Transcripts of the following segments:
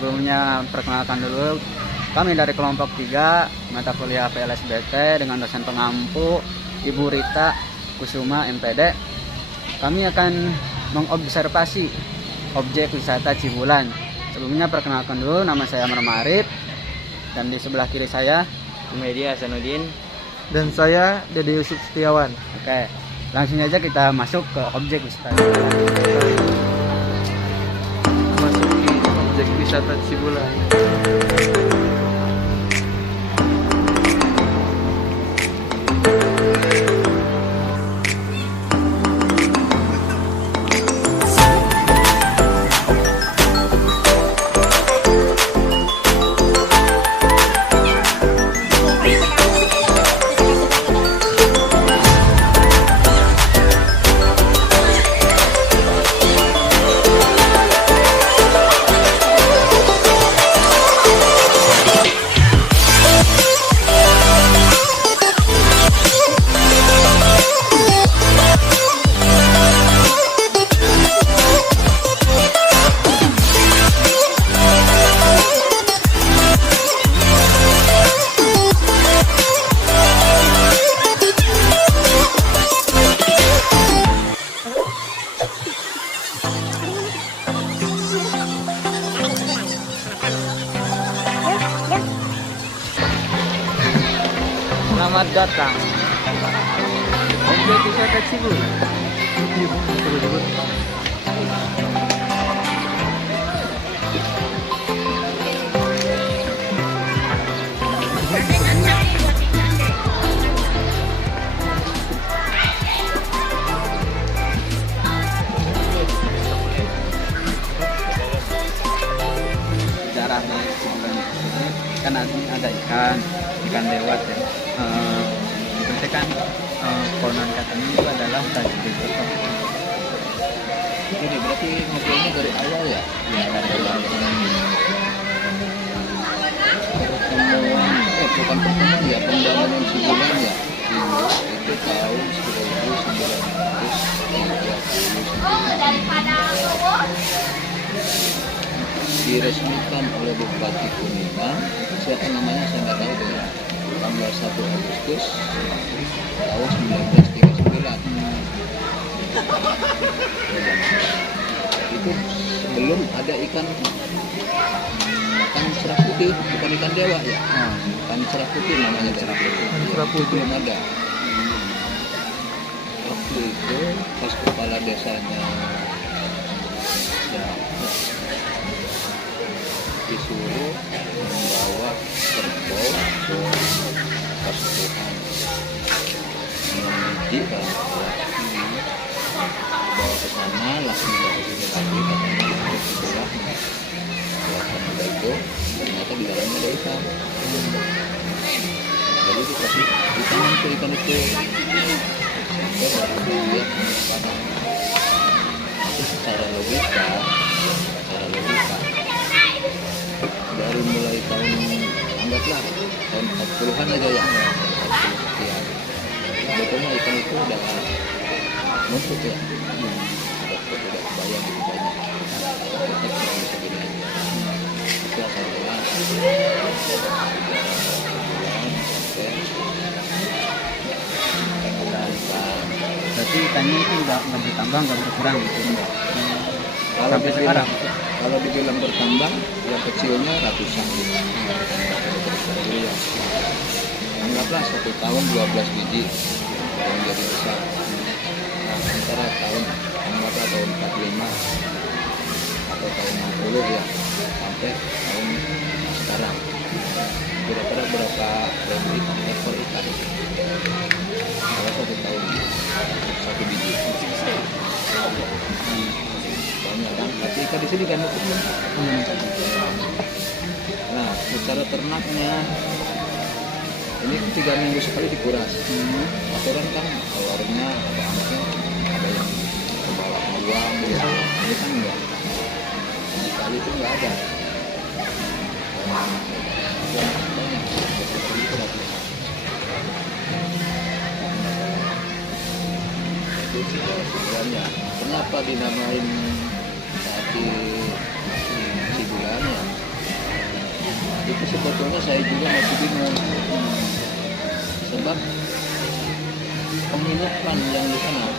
Sebelumnya perkenalkan dulu, kami dari kelompok 3 mata kuliah PLSBT dengan dosen pengampu Ibu Rita Kusuma MPD. Kami akan mengobservasi objek wisata Cibulan. Sebelumnya perkenalkan dulu, nama saya Muhammad Arif dan di sebelah kiri saya Media Hasanuddin. Dan saya Dede Yusuf Setiawan. Oke, langsung aja kita masuk ke objek wisata. Masuki objek wisata Cibulan. Selamat datang objek wisata Cibulan. Sejarahnya Cibulan ini kan ada ikan lewat ya. Itu kan konon katanya itu adalah tragedi Toto. Ini berarti ngobrolnya dari awal ya? Ya, dari awal. Bukan pertemuan ya, pembangunan Cibulan ya. Itu tahun 1939. Diresmikan oleh Bupati Kuningan. Siapa namanya saya nggak tahu deh. Tanggal 1 Agustus tahun 1939. Itu sebelum ada ikan cerah putih, bukan ikan dewa ya. Ikan cerah putih namanya, cerah putih. Cerah putih. Belum ada. Waktu itu pas kepala desanya ya, disuruh membawa kerbau ke Pasuruan mendidik kan, bawa ke sana langsung dari sini lagi katanya harus dibelah itu ternyata di dalamnya ada ikan. Jadi dikasih ikan itu sampai lihat sekarang itu secara logika dari mulai tahun anggaplah tahun 40-an aja ya, 40 sekian sebetulnya ikan itu udah numpuk ya, udah kebayang gitu banyak ketek kurang segini aja. Itu asalnya Berarti ikannya itu nggak bertambah, nggak berkurang gitu. kalau Sampai dibilang, sekarang. kalau dibilang bertambah yang kecilnya ratusan gitu. Jadi ya anggaplah 1 tahun 12 biji yang jadi besar. Nah, antara anggaplah tahun 45 atau tahun 60 ya sampai tahun sekarang. Kira-kira berapa ekor ikan? Kalau 1 tahun 1 biji. Banyak kan? Tapi ikan di sini kan nutupnya. Nah, secara ternaknya ini 3 minggu sekali dikuras. Aturan kan telurnya atau anaknya ada yang ke bawah buang gitu. Ini kan enggak. Sekali itu enggak ada. Itu sebenarnya kenapa dinamain di Cibulan ya? Itu sebetulnya saya juga masih bingung. Sebab penginapan yang di sana, nah,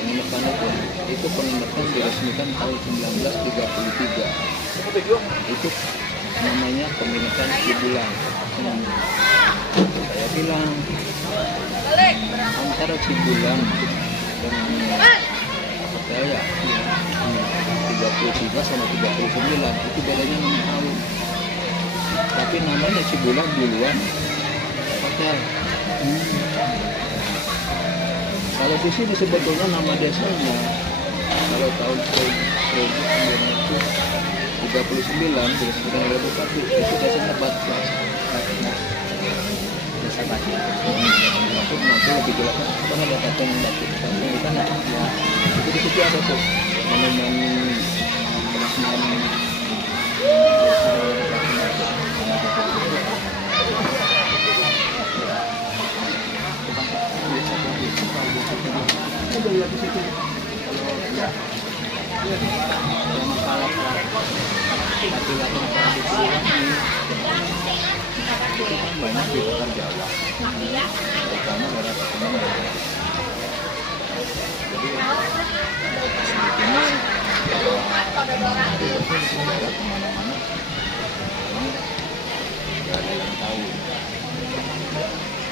penginapan itu penginapan diresmikan tahun 1933. Itu namanya penginapan Cibulan. Saya bilang antara Cibulan dengan hotel ya 33 sama 39 itu bedanya 6 tahun. Tapi namanya Cibulan duluan hotel. Kalau di sini sebetulnya nama desanya kalau tahun 1939 diresmikan oleh Bupati itu desanya Batras. Desa Batu. Masuk nanti lebih jelas kan ada patung batik kampung di sana ya. Itu di situ ada tuh monumen peresmian itu kan banyak di luar Jawa, terutama daerah Pekalongan. Jadi sebetulnya di daerah kemana-mana ini nggak ada yang tahu.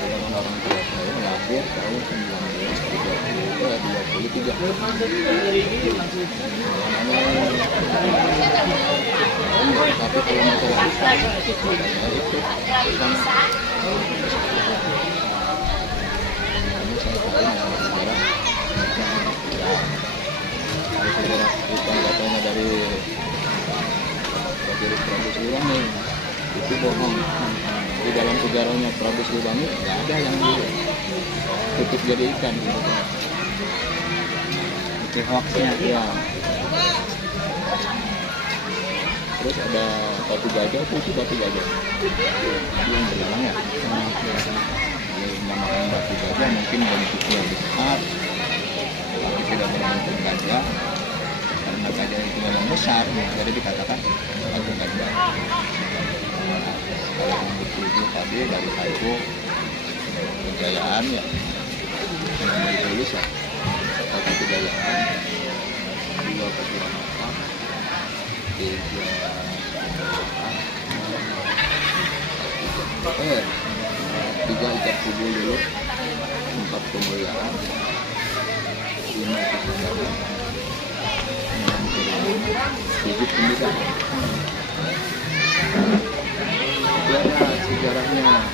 Kalau orang tua saya lahir tahun 1923. Tapi kalau masalah itu katanya dari Prabu Siliwangi itu bohong. Di dalam sejarahnya Prabu Siliwangi nggak ada yang tutup jadi ikan gitu. Itu hoaxnya. Ya. Terus ada batu gajah, itu batu gajah yang berulang ya. Namakan batu gajah mungkin bentuknya besar tapi tidak berbentuk gajah, karena gajah itu memang besar jadi dikatakan batu gajah. Kalau yang dituju tadi dari Taibo Kejayaan ya yang ditulis ya Kota Kejayaan 3 ikat kubul dulu, 4 kemuliaan, 5 kemuliaan, 7 pendidikan. Itu ada sejarahnya.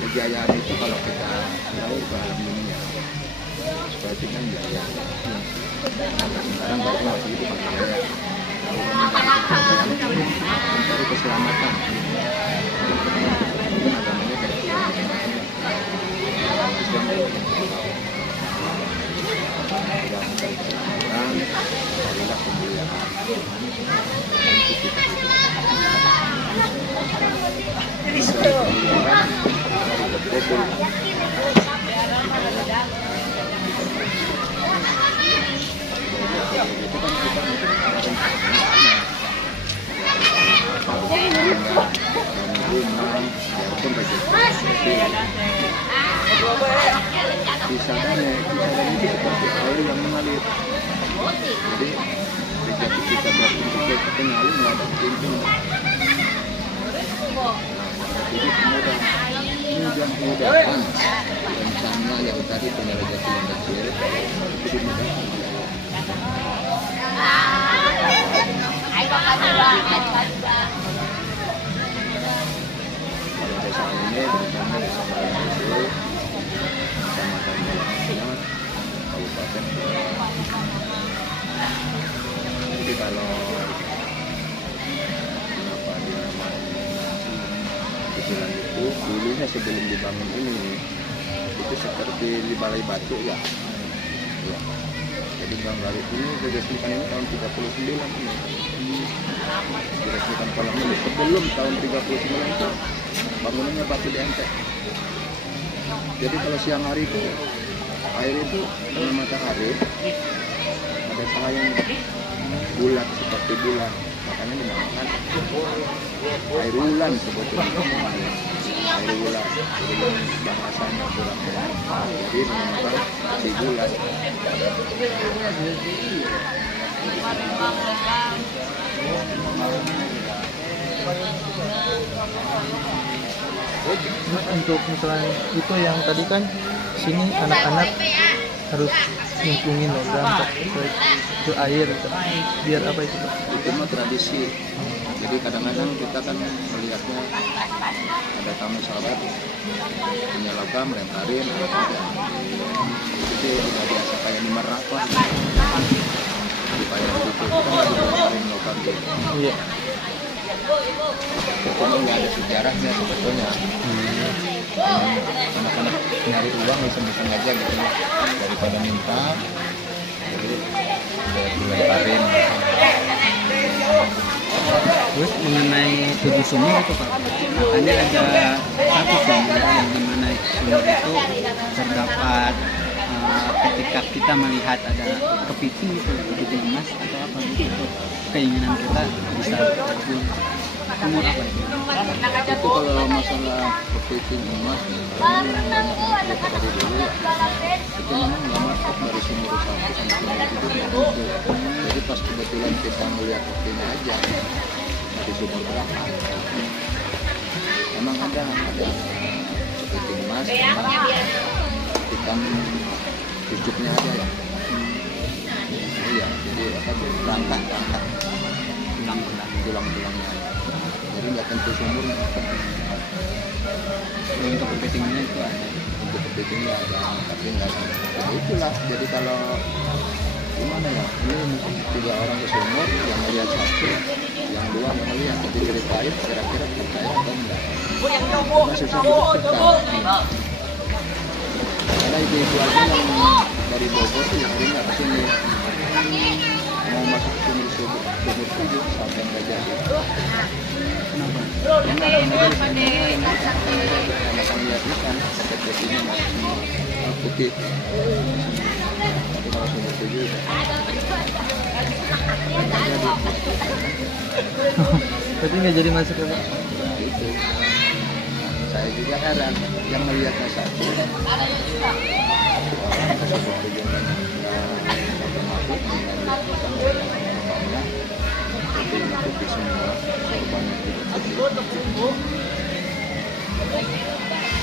Kejayaan itu kalau kita tahu ke alam dunia seperti kan jaya. Sekarang baru masih itu pakai jaya. Mencari keselamatan. Agamanya dari Islam dari keselamatan, adalah kemuliaan. Untuk kita Kisadannya itu seperti air yang mengalir. Jadi sejak kita berpindah ke pengalir nggak ada pintu. Mudah-mudahan rencana yang tadi punya Raja yang kecil itu dimudahkan. Pada desa ini bersama desa Barangasu, Kecamatan Balangat, Kabupaten. Jadi kalau kenapa dinamai Cibulan itu dulunya sebelum dibangun ini itu seperti di Balai Batu ya. Ya. Jadi Bangladesh ini diresmikan ini tahun 39 ini. Diresmikan kolam ini sebelum tahun 39 itu bangunannya batu diantek. Jadi kalau siang hari itu air itu kena matahari ada cahaya bulat seperti bulan. makanya dinamakan air wulan sebetulnya. Air wulan jadi bahasanya kurang jadi dinamakan Cibulan. Terus untuk misalnya itu yang tadi kan sini anak-anak harus nyemplungin logam ke air gitu. Biar apa itu Pak? Itu mah tradisi. Jadi kadang-kadang kita kan melihatnya ada tamu sahabat punya logam lemparin itu udah biasa kayak di Merak lah supaya begitu kita nggak dilemparin logam gitu. Iya. Itu mah nggak ada sejarahnya sebetulnya. Anak-anak nyari uang iseng-iseng aja gitu ya, daripada minta jadi dilemparin. Terus mengenai 7 sumur itu Pak, makanya ada satu sumur yang dimana sumur itu terdapat ketika kita melihat ada kepiting gitu, kepiting emas atau apa gitu, keinginan kita bisa terjun. Sumur apa itu? Itu kalau masalah kepiting emas dari dulu itu memang nggak masuk dari sumur satu sampai sumur itu. Jadi pas kebetulan kita melihat buktinya aja dari sumur berapa. Memang ada kepiting emas, ikan cucuknya aja ya. Iya, jadi apa tuh tulang-tulangnya. Jadi nggak tentu sumurnya. Untuk kepitingnya itu ada. Untuk kepitingnya ada, tapi nggak ya itulah. Jadi kalau gimana ya, ini mungkin 3 orang ke sumur, yang melihat 1, yang 2 nggak melihat. Jadi ceritain kira-kira percaya atau enggak. Karena susah dibuktikan. Karena ibu-ibu aja yang dari Bogor tuh yang nggak kesini mau masuk sumur 7 sampai nggak jadi. Kenapa? Karena akan lihat ikan kepitingnya masih putih. Tapi kalau sumur 7 Tapi nggak jadi masuk ya Pak? itu saya juga heran yang melihatnya 1 orang ke sumur 7 mengaku tapi mengikuti semua korbannya tidak.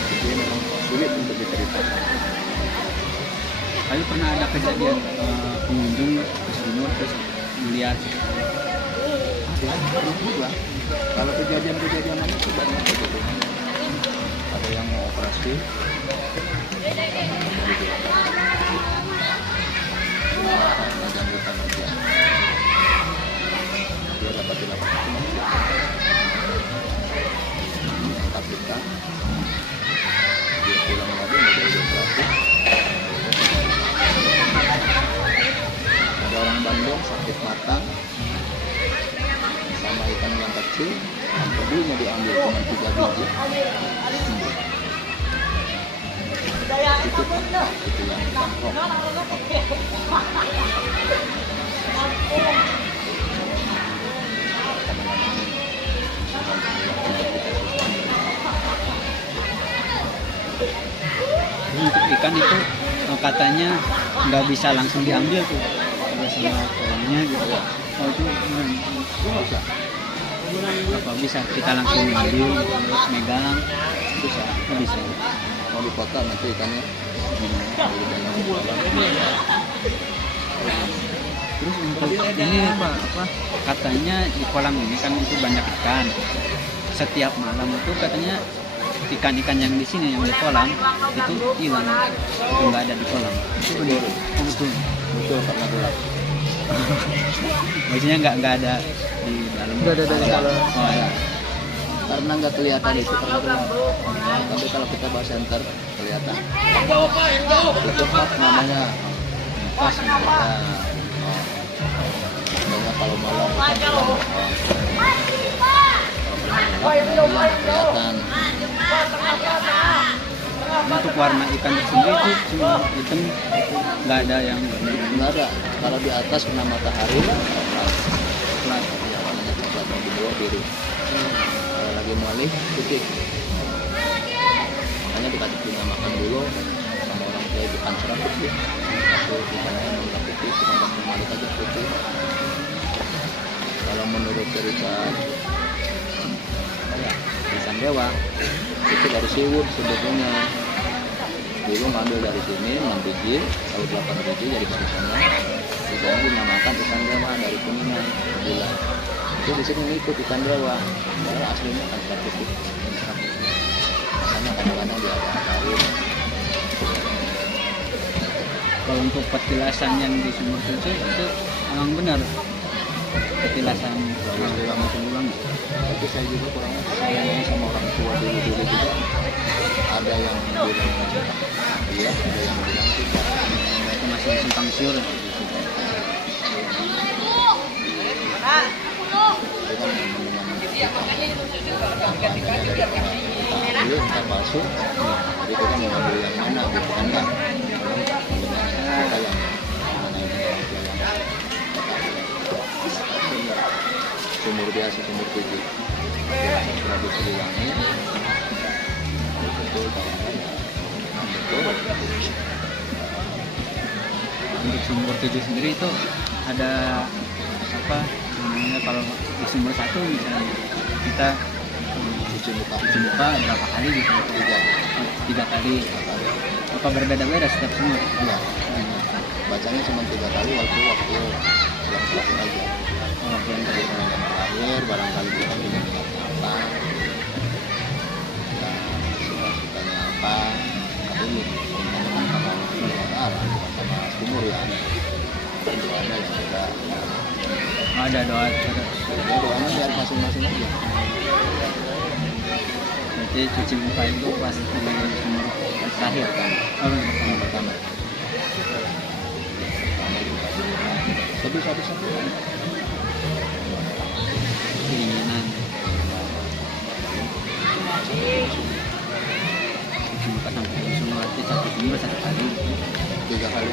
Jadi memang sulit untuk diceritakan. Tapi pernah ada kejadian pengunjung ke sumur terus melihat Ada juga. Kalau kejadian-kejadian itu banyak begitu. Ada yang mau operasi, dia dapat dilakukan kita dia pulang lagi mau dioperasi. Ada orang Bandung sakit mata sama ikan yang kecil, empedunya diambil cuma 3 biji. Itu fakta, itu yang bukan hoax. untuk ikan itu katanya nggak bisa langsung diambil tuh, ada sama kolongnya gitu. Oh itu Bisa, apa bisa kita langsung ambil terus megang bisa. oh, bisa. Mau dipotong nanti ikannya. Terus untuk ini apa katanya di kolam ini kan itu banyak ikan. Setiap malam itu katanya ikan-ikan yang di sini yang di kolam itu hilang, itu nggak ada di kolam. Itu benar. Oh, betul. Betul karena gelap. Maksudnya nggak ada di dalam. Nggak ada dari dalam. Oh ya. Karena nggak kelihatan itu karena gelap. Tapi kalau kita bawa senter kelihatan. Itu hak namanya. Pas Ya. Namanya kalau malam kelihatan. Untuk warna ikan tersendiri itu cuma hitam, nggak ada yang Nggak ada. Kalau di atas kena matahari, plat. ya warnanya kedua biru. Kalau lagi mualif putih. Makanya dikasih punya makan dulu sama orang tua itu kan serap putih. Satu ikannya merah putih, cuma waktu mualif aja putih. Kalau menurut cerita Lisan Dewa itu dari Siwut sebetulnya. Dulu ngambil dari sini 6 biji, kalau 8 biji jadi barisannya. Sisanya dinamakan Ikan Dewa dari Kuningan bulan. Itu di sini ikut Ikan Dewa. Padahal aslinya kan serap putih. Makanya kadang-kadang dia ada Kalau untuk petilasan yang di Sumur Tujuh itu memang benar petilasan ulang. Tapi saya juga kurang sayang sama orang tua dulu juga. Ada yang bilang iya, ada yang bilang tidak. Itu masih simpang siur. Itu kan kita ambil, kita masuk. Jadi kita mau ambil yang mana, gitu kan enggak? Kita yang sumur biasa, sumur 7 setelah diperilangi betul Untuk Sumur Tujuh sendiri itu ada apa namanya, kalau di Sumur 1 misalnya kita cuci muka muka berapa kali gitu? 3 kali. Apa berbeda-beda setiap sumur? enggak, bacanya cuma 3 kali waktu yang terakhir aja. Waktu yang tadi Yang terakhir barangkali kita punya niatnya apa, kita suka-sukanya apa, tapi ini sama Allah bukan sama sumur ya. Doanya yang beda. ada doa terus. Ya, doanya biar masing-masing aja. Berarti cuci muka itu pas di sumur terakhir kan? Oh, Pertama. Satu. keinginan cuci muka sampai di sumur, berarti satu sumur 1 kali. 3 kali.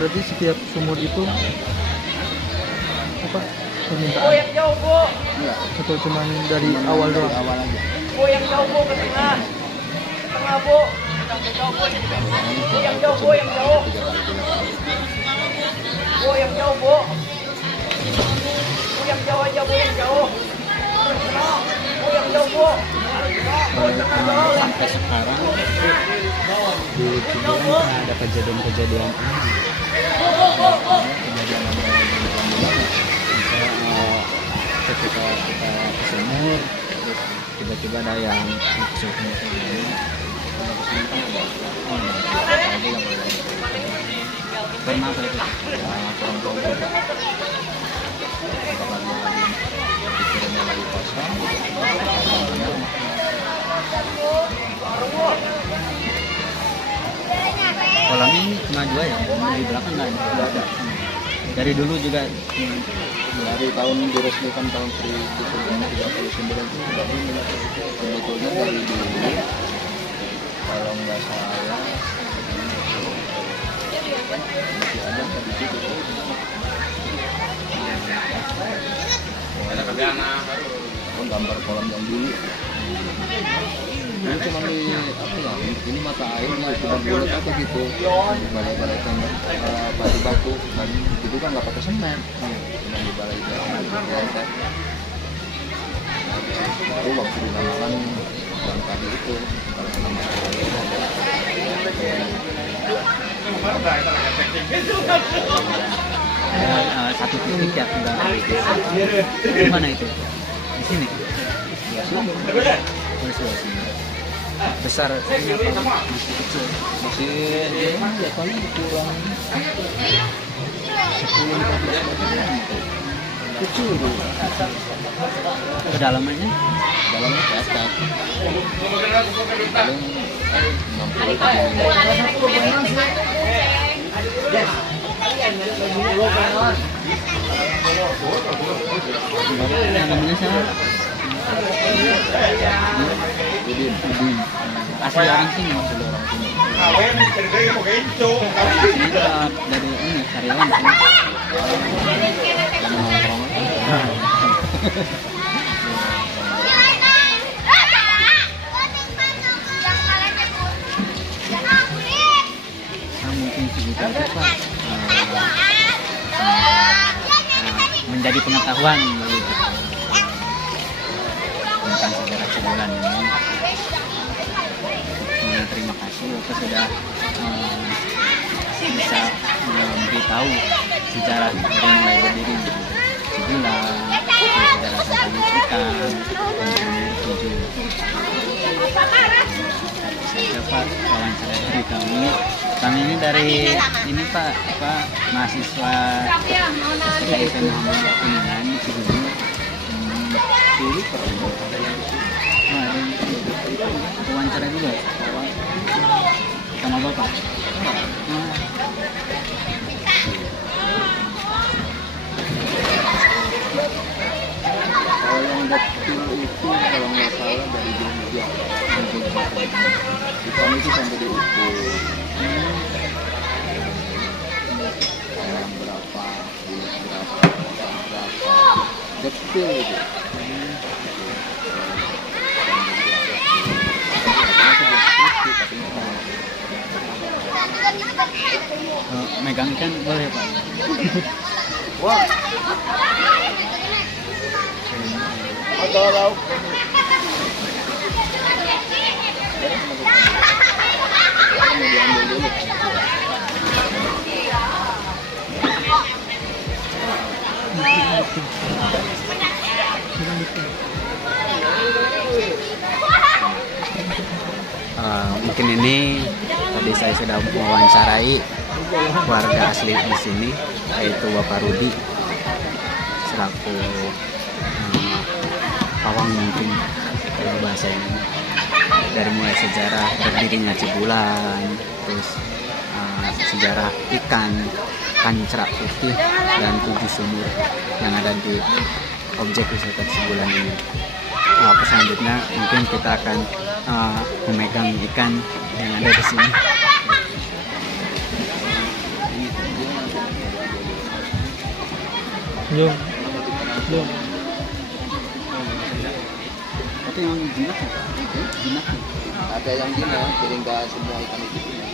Berarti setiap sumur itu apa permintaan Enggak. atau cuman dari Cuman awal dari doang? awal aja. Yang jauh bu ke tengah, tengah bu. Yang jauh bu, yang jauh. 3 kali. Bu yang jauh bu. Bu yang jauh aja bu yang jauh. Bu yang jauh bu. Sampai sekarang di Cirebon pernah ada kejadian ketika kita ke sumur terus tiba-tiba ada yang masuk pernah apa itu? Pikirannya lagi kosong. Kolam ini cuma 2 ya, di belakang nggak ada. Dari dulu juga Dari tahun diresmikan tahun 1939 itu sudah ini sebetulnya dari dulu kalau nggak salah masih ada di situ. Gambar kolam yang dulu. Ini cuma di apa ya? Ini mata air nih, cuma bulat apa gitu. Balai-balai tembak batu-batu dan itu kan nggak pakai semen. Cuma di balai itu. Itu waktu dinamakan yang tadi itu kalau nama satu titik ya udah. Di mana itu? Di sini. Besar ini apa? Masih kecil. masih ya paling kurang 10-15 kecil dulu. Kedalamannya Dalamnya ke atas paling 60 namanya siapa? Jadi Asli orang sini. orang sini Ini juga dari ini karyawan sini. Nah, mungkin segitu aja Pak. Menjadi pengetahuan begitu tentang sejarah Cibulan ini. Terima kasih Bapak sudah bisa memberitahu sejarah dari mulai berdiri Cibulan, sejarah tentang ikan, tujuh. Dapat wawancara dari kami. Kami ini dari ini Pak, mahasiswa STIP Muhammadiyah Kuningan di Cibubur. Dulu Pak, wawancara juga sama Bapak. Kalau yang dapil itu kalau nggak salah dari Jogja. Di kami itu sampai diukur. Orang berapa, berapa. Dapil itu. Megang ikan boleh Pak? Wah. Atau lauk. Mau diambil dulu. Mungkin ini tadi saya sudah mewawancarai warga asli di sini, yaitu Bapak Rudi selaku pawang mungkin kalau bahasa ini, dari mulai sejarah berdirinya Cibulan, terus sejarah ikan kancrak putih dan 7 sumur yang ada di objek wisata Cibulan ini. Selanjutnya mungkin kita akan memegang ikan yang ada di sini. Belum. Itu yang jinak ya? Jinak. Ada yang jinak, jadi nggak semua ikan itu jinak.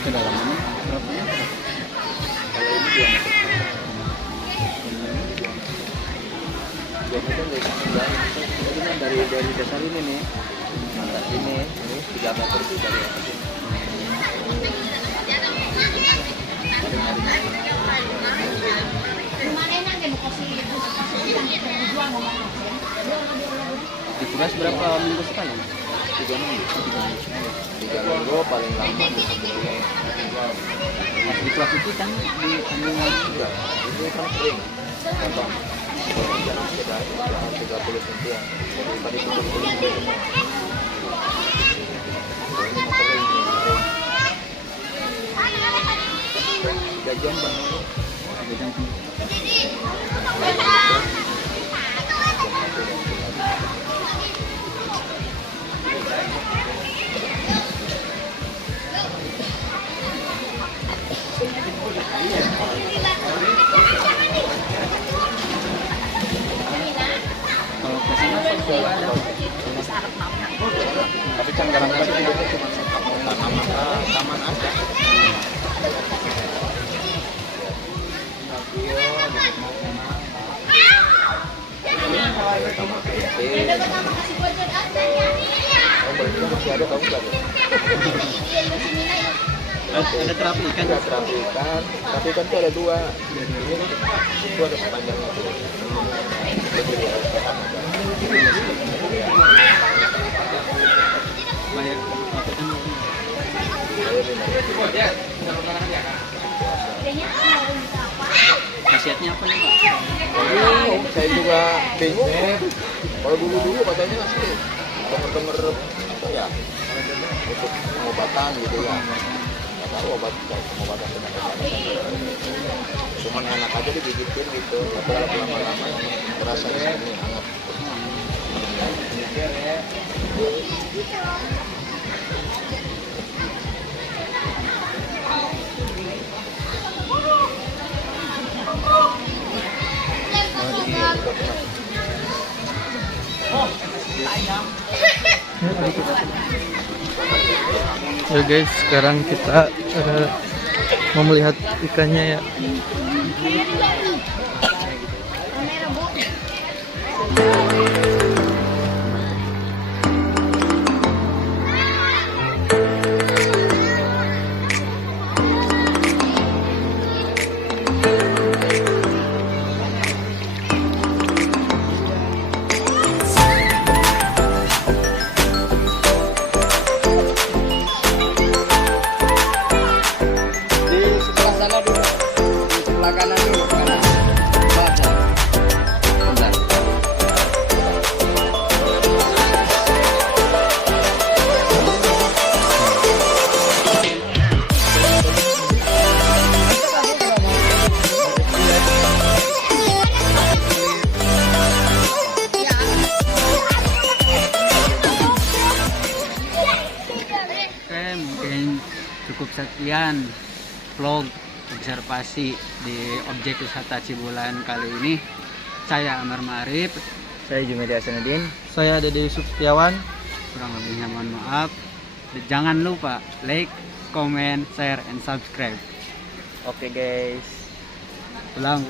Kedalamannya berapa ya? Kalau ini 2 meter dari sebelah, dari dasar ini nih, atas ini 3 meter itu dari atas ini. Dikuras berapa minggu sekali? 3 minggu. 3 minggu paling lama di sebulan. Pas dikuras itu kan di kandungan Juga, itu kan kering. Contoh, jangan sekedar 30 sentian. Tadi 30 sentian semua. Jajan bang. Kalau ke sana ada. Tapi Canggarang itu juga cuma taman aja. Masih ada tahu nggak? Ada terapi ikan. Ada terapi ikan. Terapi ikan itu ada 2. Itu ada panjangnya tuh. Banyak khasiatnya apa nih Pak? Saya juga bingung. Kalau dulu katanya sih denger apa ya, untuk pengobatan gitu ya. tahu obat penyakit cuman enak aja digigitin gitu, tapi kalau lama-lama terasa di sini hangat. Ya guys, sekarang kita mau melihat ikannya ya. Oke, mungkin cukup sekian vlog observasi di objek wisata Cibulan kali ini. Saya Amar Ma'arif, Saya Jumeidi Hasanuddin. Saya Dede Yusuf Setiawan. kurang lebihnya mohon maaf. Jangan lupa like, comment, share, and subscribe. Oke guys. Ulang.